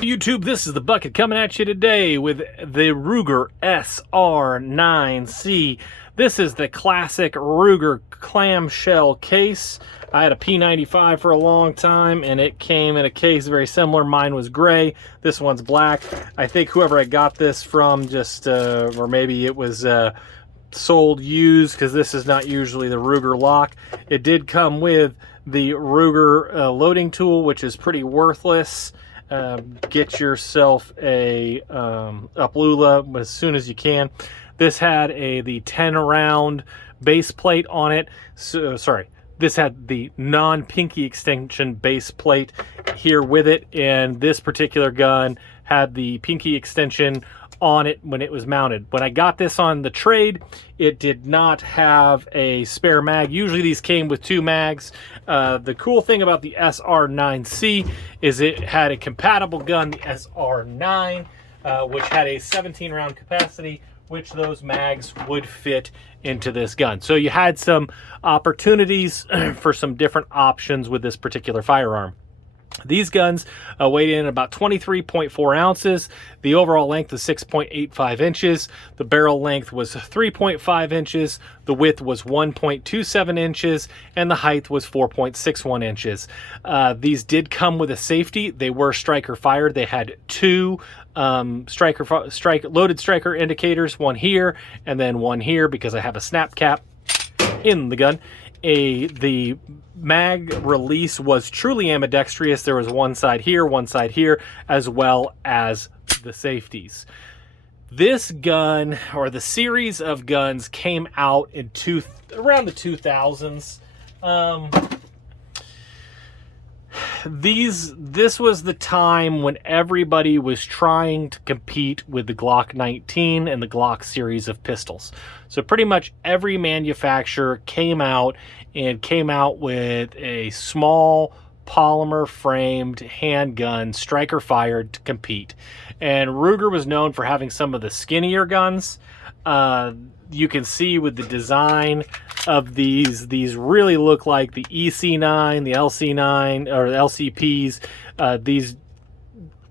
YouTube, this is the Bucket coming at you today with the Ruger SR9c. This is the classic Ruger clamshell case. I had a P95 for a long time and it came in a case very similar. Mine was gray, this one's black. I think whoever I got this from just, or maybe it was sold used, because this is not usually the Ruger lock. It did come with the Ruger loading tool, which is pretty worthless. Get yourself a Uplula as soon as you can. This had the 10 round base plate on it. So, sorry, this had the non-pinky extension base plate here with it, and this particular gun had the pinky extension on it when it was mounted. When I got this on the trade, it did not have a spare mag. Usually these came with 2 mags. The cool thing about the SR9c is it had a compatible gun, the SR9, which had a 17 round capacity, which those mags would fit into this gun. So you had some opportunities for some different options with this particular firearm. These guns weighed in about 23.4 ounces. The overall length was 6.85 inches. The barrel length was 3.5 inches. The width was 1.27 inches. And the height was 4.61 inches. These did come with a safety. They were striker fired. They had 2 loaded striker indicators, one here and then one here, because I have a snap cap in the gun. The mag release was truly ambidextrous. There was one side here, as well as the safeties. This gun, or the series of guns, came out in around the 2000s. This was the time when everybody was trying to compete with the Glock 19 and the Glock series of pistols. So pretty much every manufacturer came out with a small polymer framed handgun, striker fired, to compete. And Ruger was known for having some of the skinnier guns. You can see with the design of these really look like the EC9, the LC9, or the LCPs.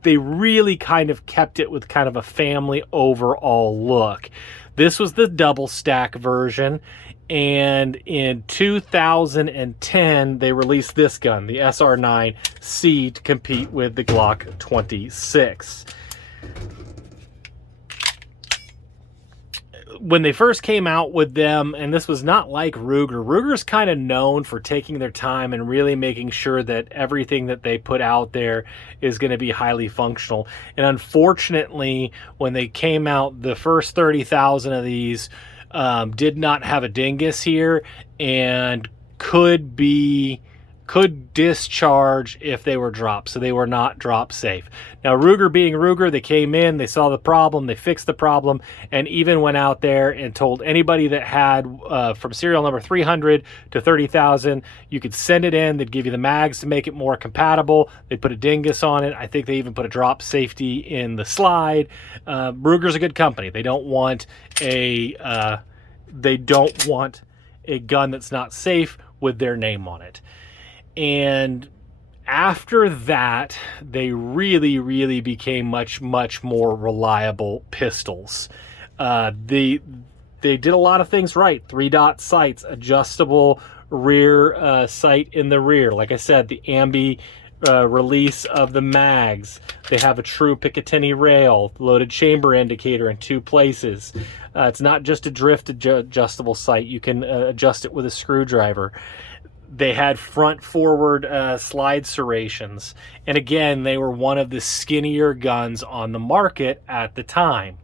They really kind of kept it with kind of a family overall look. This was the double stack version, and in 2010 they released this gun, the SR9c, to compete with the Glock 26. When they first came out with them, and this was not like Ruger. Ruger's kind of known for taking their time and really making sure that everything that they put out there is going to be highly functional. And unfortunately, when they came out, the first 30,000 of these did not have a dingus here and could discharge if they were dropped, so they were not drop safe. Now, Ruger being Ruger, they came in, they saw the problem, they fixed the problem, and even went out there and told anybody that had from serial number 300 to 30,000, you could send it in, they'd give you the mags to make it more compatible. They put a dingus on it. I think they even put a drop safety in the slide. Ruger's a good company. They don't want a gun that's not safe with their name on it. And after that, they really became much more reliable pistols. They did a lot of things right. 3-dot sights, adjustable rear sight in the rear. Like I said, the ambi release of the mags. They have a true Picatinny rail, loaded chamber indicator in 2 places. It's not just a drift adjustable sight. You can adjust it with a screwdriver. They had front-forward slide serrations. And again, they were one of the skinnier guns on the market at the time.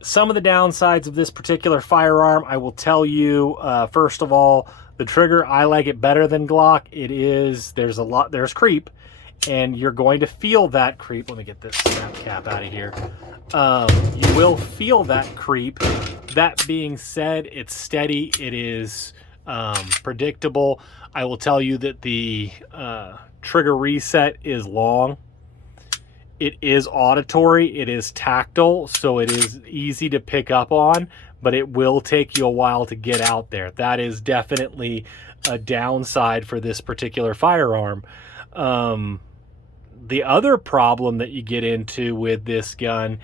Some of the downsides of this particular firearm, I will tell you, first of all, the trigger, I like it better than Glock. There's creep, and you're going to feel that creep. Let me get this snap cap out of here. You will feel that creep. That being said, it's steady. It is predictable. I will tell you that the trigger reset is long. It is auditory, it is tactile, so it is easy to pick up on, but it will take you a while to get out there. That is definitely a downside for this particular firearm. The other problem that you get into with this gun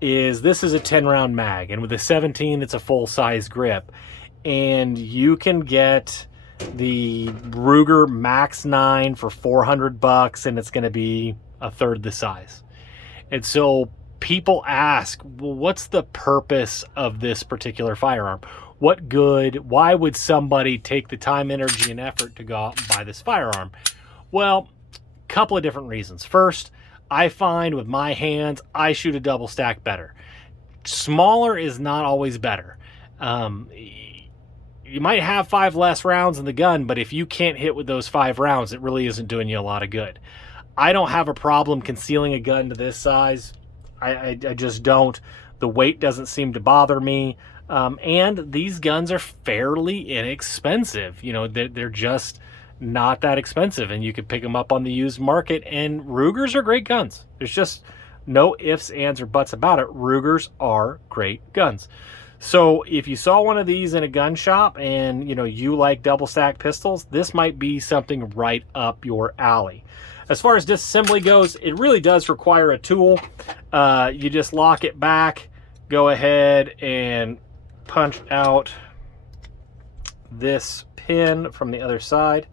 is this is a 10-round mag, and with the 17, it's a full-size grip. And you can get the Ruger Max 9 for $400, and it's going to be a third the size. And so people ask, well, what's the purpose of this particular firearm? What good? Why would somebody take the time, energy, and effort to go out and buy this firearm? Well, a couple of different reasons. First, I find with my hands, I shoot a double stack better. Smaller is not always better. You might have 5 less rounds in the gun, but if you can't hit with those 5 rounds, it really isn't doing you a lot of good. I don't have a problem concealing a gun to this size. I just don't. The weight doesn't seem to bother me. And these guns are fairly inexpensive. You know, they're just not that expensive, and you can pick them up on the used market, and Rugers are great guns. There's just no ifs, ands, or buts about it. Rugers are great guns. So if you saw one of these in a gun shop and, you know, you like double stack pistols, this might be something right up your alley. As far as disassembly goes, it really does require a tool. You just lock it back, go ahead and punch out this pin from the other side.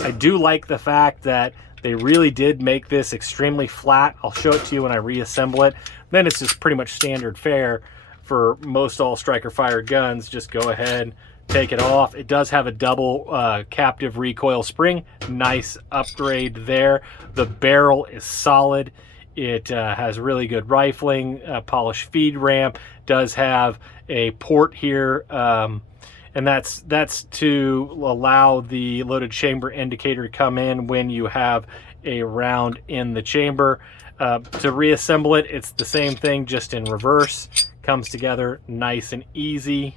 I do like the fact that they really did make this extremely flat. I'll show it to you when I reassemble it. Then it's just pretty much standard fare for most all striker fired guns. Just go ahead, take it off. It does have a double captive recoil spring. Nice upgrade there. The barrel is solid. It has really good rifling, polished feed ramp. Does have a port here, and that's to allow the loaded chamber indicator to come in when you have a round in the chamber. To reassemble it, it's the same thing, just in reverse. Comes together nice and easy.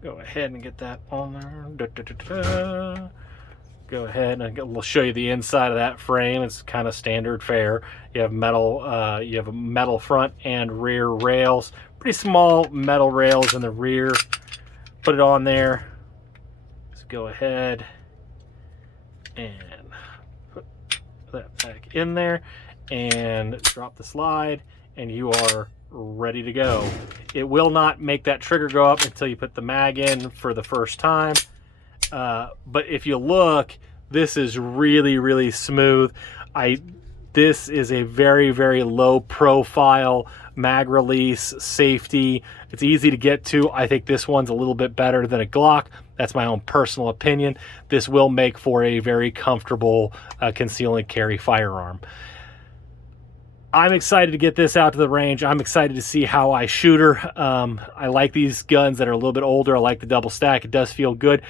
Go ahead and get that on there. Go ahead and we'll show you the inside of that frame. It's kind of standard fare. You have metal. You have a metal front and rear rails. Pretty small metal rails in the rear. Put it on there. Let's go ahead and put that back in there and drop the slide, and you are ready to go. It will not make that trigger go up until you put the mag in for the first time. But if you look, this is really, really smooth. This is a very, very low profile mag release safety. It's easy to get to. I think this one's a little bit better than a Glock. That's my own personal opinion. This will make for a very comfortable conceal and carry firearm. I'm excited to get this out to the range. I'm excited to see how I shoot her. I like these guns that are a little bit older. I like the double stack. It does feel good.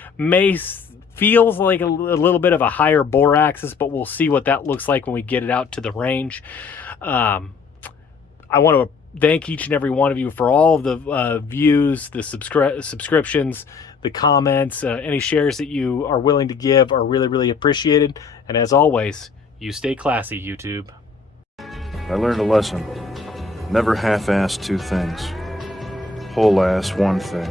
Feels like a little bit of a higher bore axis, but we'll see what that looks like when we get it out to the range. I want to thank each and every one of you for all of the views, the subscriptions, the comments, any shares that you are willing to give are really, really appreciated. And as always, you stay classy, YouTube. I learned a lesson. Never half-ass 2 things. Whole-ass 1 thing.